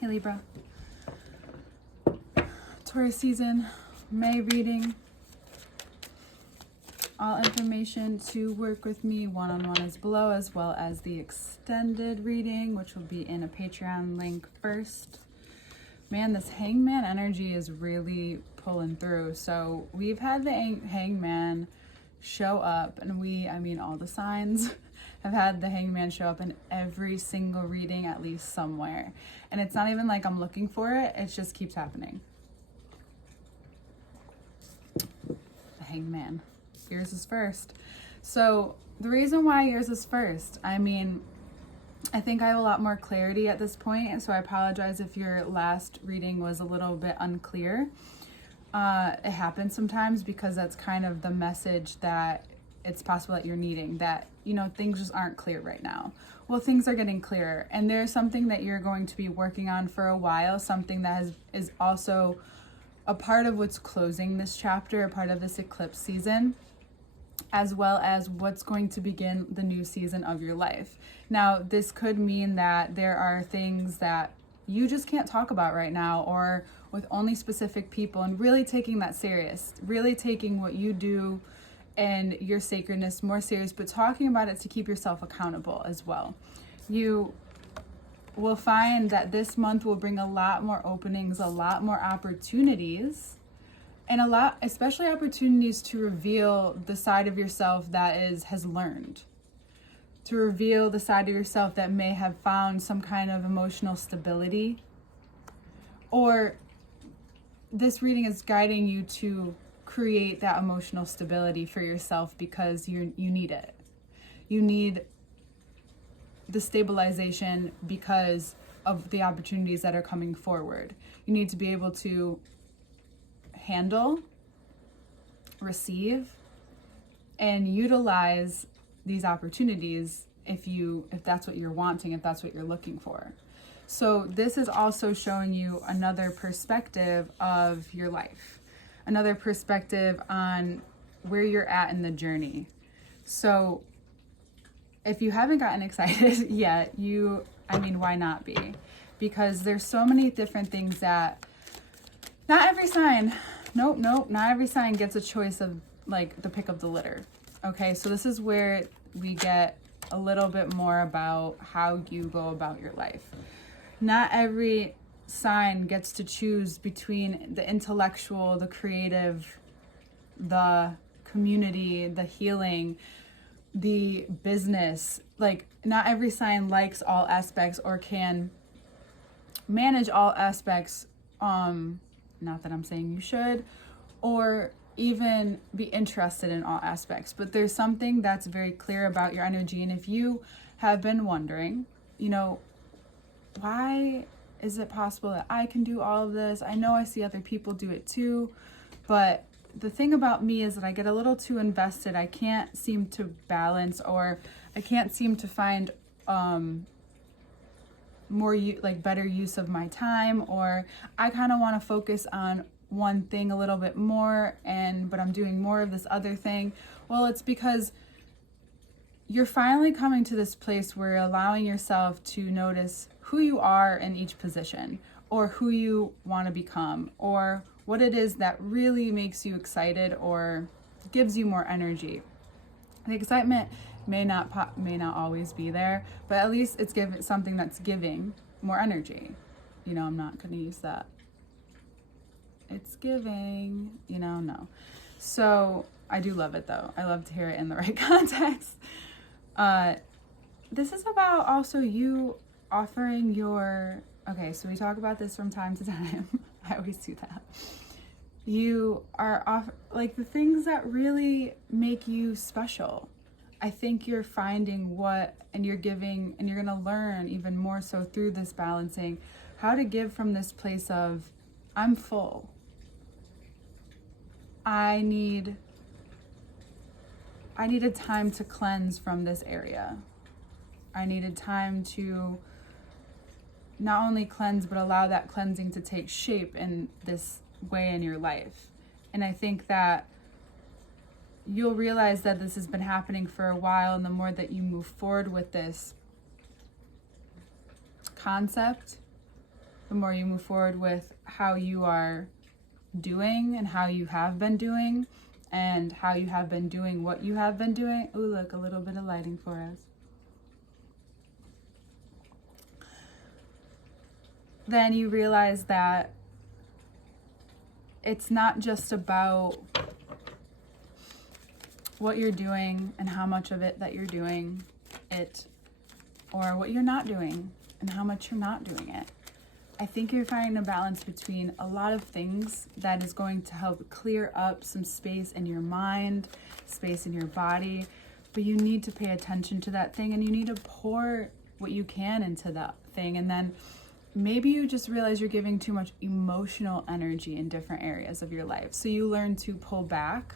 Hey Libra. Taurus season, May reading. All information to work with me one-on-one is below, as well as the extended reading, which will be in a Patreon link first. Man, this hangman energy is really pulling through. So we've had the hangman show up, and all the signs have had the hangman show up in every single reading, at least somewhere. And it's not even like I'm looking for it, it just keeps happening. The hangman. Yours is first. So the reason why yours is first, I think I have a lot more clarity at this point, and so I apologize if your last reading was a little bit unclear. It happens sometimes because that's kind of the message that it's possible that you're needing, that, things just aren't clear right now. Well, things are getting clearer, and there's something that you're going to be working on for a while, something that is also a part of what's closing this chapter, a part of this eclipse season, as well as what's going to begin the new season of your life. Now, this could mean that there are things that you just can't talk about right now, or with only specific people, and really taking that serious, really taking what you do and your sacredness more serious, but talking about it to keep yourself accountable as well. You will find that this month will bring a lot more openings, a lot more opportunities, and especially opportunities to reveal the side of yourself that has learned, to reveal the side of yourself that may have found some kind of emotional stability, or this reading is guiding you to create that emotional stability for yourself because you need it. You need the stabilization because of the opportunities that are coming forward. You need to be able to handle, receive, and utilize these opportunities if that's what you're wanting, if that's what you're looking for. So this is also showing you another perspective of your life, another perspective on where you're at in the journey. So if you haven't gotten excited yet, why not be? Because there's so many different things that not every sign gets a choice of like the pick of the litter. Okay, so this is where we get a little bit more about how you go about your life. Not every sign gets to choose between the intellectual, the creative, the community, the healing, the business. Like, not every sign likes all aspects or can manage all aspects. Not that I'm saying you should, or even be interested in all aspects, but there's something that's very clear about your energy. And if you have been wondering, why is it possible that I can do all of this? I know I see other people do it too, but the thing about me is that I get a little too invested. I can't seem to balance, or I can't seem to find better use of my time, or I kind of want to focus on one thing a little bit more, but I'm doing more of this other thing. Well, it's because you're finally coming to this place where you're allowing yourself to notice who you are in each position, or who you want to become, or what it is that really makes you excited or gives you more energy. The excitement may not always be there, but at least it's something that's giving more energy. I'm not going to use that. It's giving, no. So I do love it though. I love to hear it in the right context. This is about also you offering okay, so we talk about this from time to time. I always do that. You are the things that really make you special. I think you're finding and you're giving, and you're going to learn even more so through this balancing, how to give from this place of, I'm full. I needed time to cleanse from this area. I needed time to not only cleanse, but allow that cleansing to take shape in this way in your life. And I think that you'll realize that this has been happening for a while, and the more that you move forward with this concept, the more you move forward with how you are doing and how you have been doing and how you have been doing what you have been doing. Ooh, look, a little bit of lighting for us. Then you realize that it's not just about what you're doing and how much of it that you're doing it, or what you're not doing and how much you're not doing it. I think you're finding a balance between a lot of things that is going to help clear up some space in your mind, space in your body, but you need to pay attention to that thing and you need to pour what you can into that thing. And then maybe you just realize you're giving too much emotional energy in different areas of your life. So you learn to pull back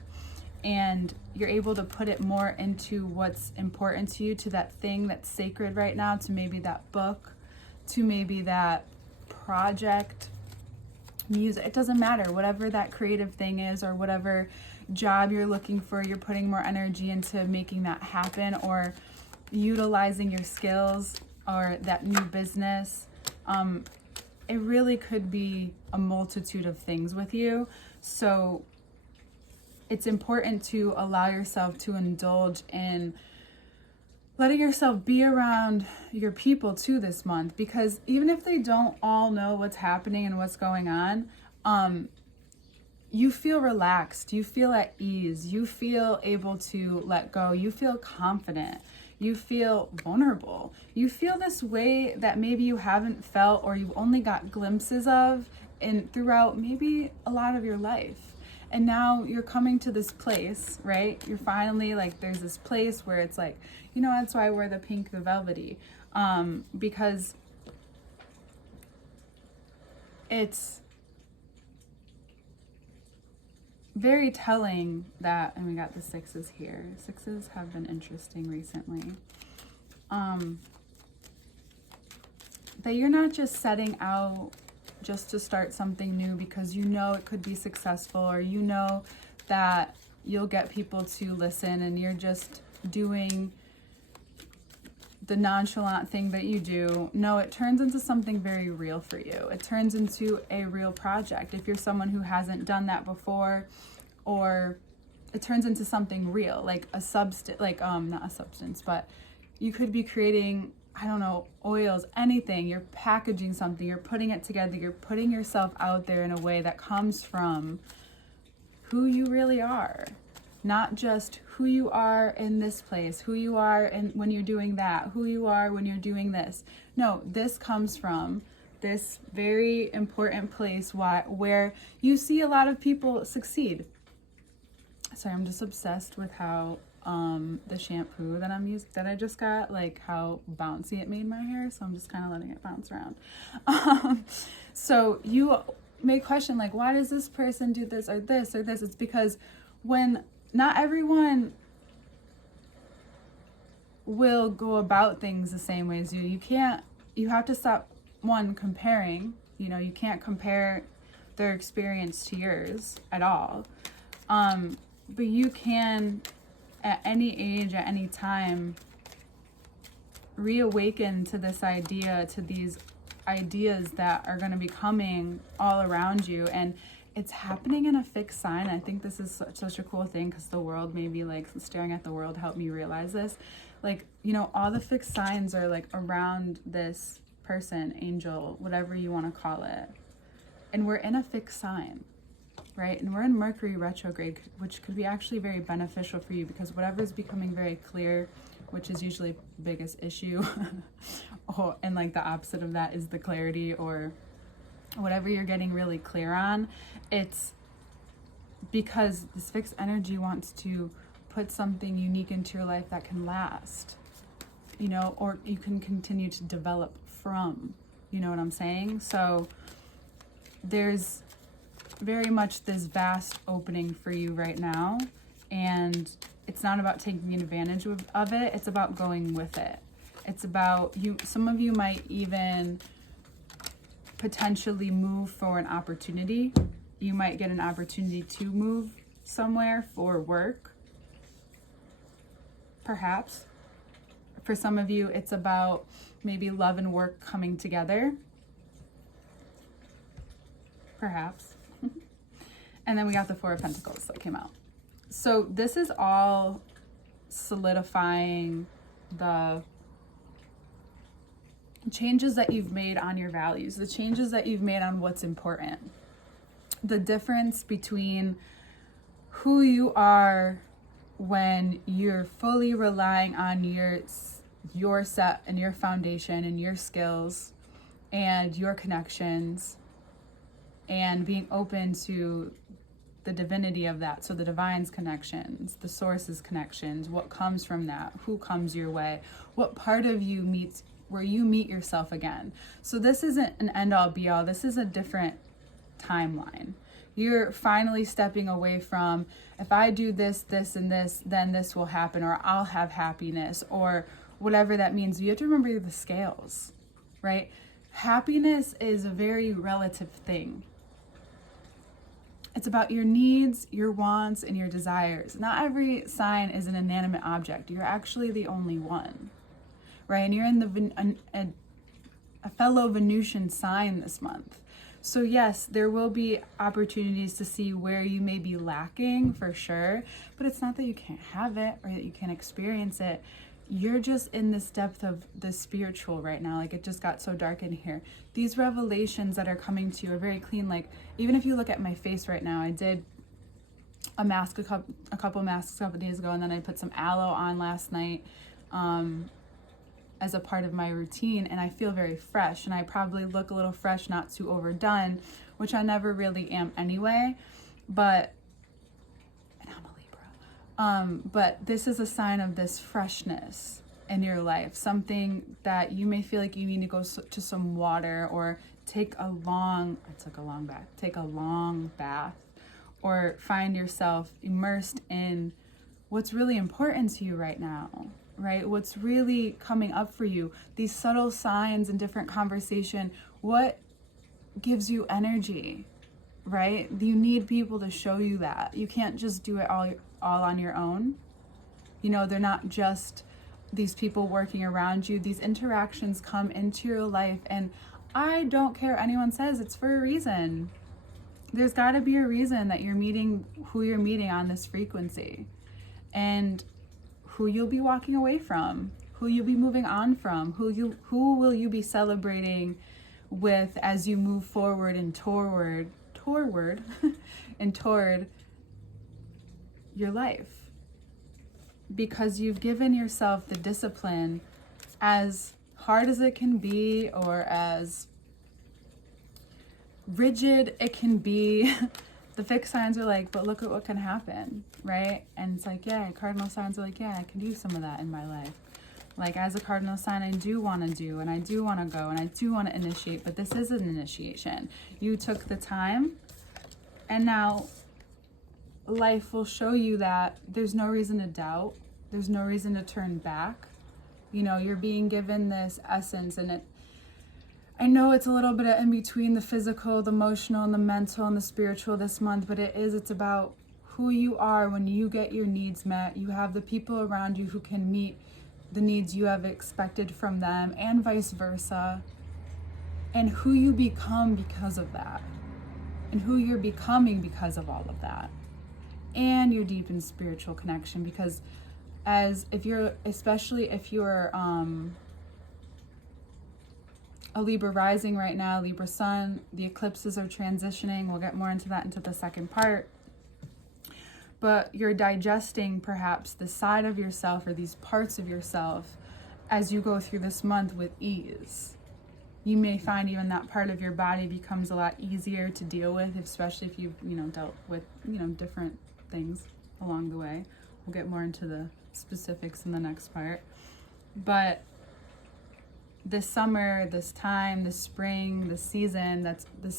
and you're able to put it more into what's important to you, to that thing that's sacred right now, to maybe that book, to maybe that project, music. It doesn't matter, whatever that creative thing is, or whatever job you're looking for, you're putting more energy into making that happen, or utilizing your skills, or that new business. It really could be a multitude of things with you. So it's important to allow yourself to indulge in letting yourself be around your people too this month, because even if they don't all know what's happening and what's going on, you feel relaxed, you feel at ease, you feel able to let go, you feel confident, you feel vulnerable, you feel this way that maybe you haven't felt, or you've only got glimpses of throughout maybe a lot of your life. And now you're coming to this place, right? You're finally like, there's this place where it's like, you know, that's why I wear the pink, the velvety, because it's very telling that, and we got the sixes here. Sixes have been interesting recently. That you're not just setting out just to start something new because you know it could be successful, or you know that you'll get people to listen, and you're just doing the nonchalant thing that you do. No, it turns into something very real for you. It turns into a real project. If you're someone who hasn't done that before, or it turns into something real, like a substance, like not a substance, but you could be creating, I don't know, oils, anything. You're packaging something, you're putting it together, you're putting yourself out there in a way that comes from who you really are. Not just who you are in this place, who you are when you're doing that, who you are when you're doing this. No, this comes from this very important place where you see a lot of people succeed. Sorry, I'm just obsessed with how the shampoo that I just got, like how bouncy it made my hair, so I'm just kind of letting it bounce around. So you may question, like, why does this person do this or this or this? It's because when not everyone will go about things the same way as you. You have to stop, one, comparing. You know, you can't compare their experience to yours at all. But you can, at any age, at any time, reawaken to this idea, to these ideas that are going to be coming all around you. And it's happening in a fixed sign. I think this is such a cool thing, because the world, maybe like staring at the world helped me realize this. Like, you know, all the fixed signs are like around this person, angel, whatever you want to call it. And we're in a fixed sign, right? And we're in Mercury retrograde, which could be actually very beneficial for you, because whatever is becoming very clear, which is usually the biggest issue, and like the opposite of that is the clarity, or whatever you're getting really clear on, it's because this fixed energy wants to put something unique into your life that can last, you know, or you can continue to develop from, you know what I'm saying? So there's very much this vast opening for you right now, and it's not about taking advantage of it, it's about going with it. It's about you. Some of you might even potentially move for an opportunity. You might get an opportunity to move somewhere for work, perhaps. For some of you, it's about maybe love and work coming together. perhaps. And then we got the Four of Pentacles that came out. So this is all solidifying the changes that you've made on your values, the changes that you've made on what's important, the difference between who you are when you're fully relying on your set and your foundation and your skills and your connections, and being open to the divinity of that. So the divine's connections, the source's connections, what comes from that, who comes your way, what part of you meets where you meet yourself again. So this isn't an end all be all. This is a different timeline. You're finally stepping away from, if I do this, this, and this, then this will happen, or I'll have happiness, or whatever that means. You have to remember the scales, right? Happiness is a very relative thing. It's about your needs, your wants, and your desires. Not every sign is an inanimate object. You're actually the only one, right? And you're in a fellow Venusian sign this month. So yes, there will be opportunities to see where you may be lacking, for sure, but it's not that you can't have it or that you can't experience it. You're just in this depth of the spiritual right now. Like, it just got so dark in here. These revelations that are coming to you are very clean. Like, even if you look at my face right now, I did a mask, a couple masks a couple days ago, and then I put some aloe on last night as a part of my routine, and I feel very fresh, and I probably look a little fresh, not too overdone, which I never really am anyway, and I'm a Libra. But this is a sign of this freshness in your life, something that you may feel like you need to go to some water, or take a long bath, or find yourself immersed in what's really important to you right now. Right? What's really coming up for you, these subtle signs and different conversation, what gives you energy, right? You need people to show you that. You can't just do it all on your own. You know, they're not just these people working around you. These interactions come into your life, and I don't care what anyone says, it's for a reason. There's got to be a reason that you're meeting who you're meeting on this frequency. And who you'll be walking away from, who you'll be moving on from, who will you be celebrating with as you move forward and toward and toward your life. Because you've given yourself the discipline, as hard as it can be, or as rigid it can be. The fixed signs are like, but look at what can happen, right? And it's like, yeah, cardinal signs are like, yeah, I can do some of that in my life. Like, as a cardinal sign, I do want to do, and I do want to go, and I do want to initiate, but this is an initiation. You took the time, and now life will show you that there's no reason to doubt. There's no reason to turn back. You know, you're being given this essence, and I know it's a little bit in between the physical, the emotional, and the mental, and the spiritual this month, but it's about who you are when you get your needs met. You have the people around you who can meet the needs you have expected from them, and vice versa. And who you become because of that. And who you're becoming because of all of that. And your deep and spiritual connection, because especially if you're a Libra rising right now, Libra sun, the eclipses are transitioning. We'll get more into that into the second part. But you're digesting perhaps the side of yourself, or these parts of yourself, as you go through this month with ease. You may find even that part of your body becomes a lot easier to deal with, especially if you've, dealt with, different things along the way. We'll get more into the specifics in the next part. But this summer, this time, this spring, this season, the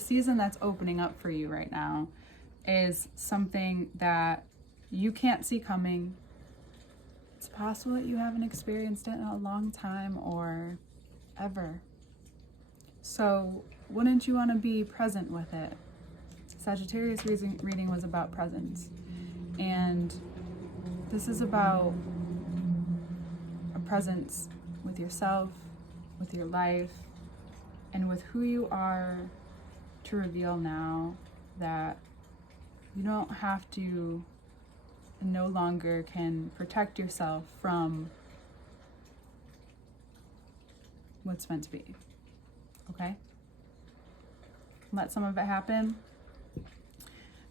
season that's opening up for you right now is something that you can't see coming. It's possible that you haven't experienced it in a long time or ever. So wouldn't you want to be present with it? Sagittarius reading was about presence. And this is about a presence with yourself, with your life, and with who you are, to reveal now that you don't have to, and no longer can protect yourself from what's meant to be. Okay? Let some of it happen.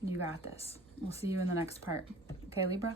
You got this. We'll see you in the next part. Okay, Libra?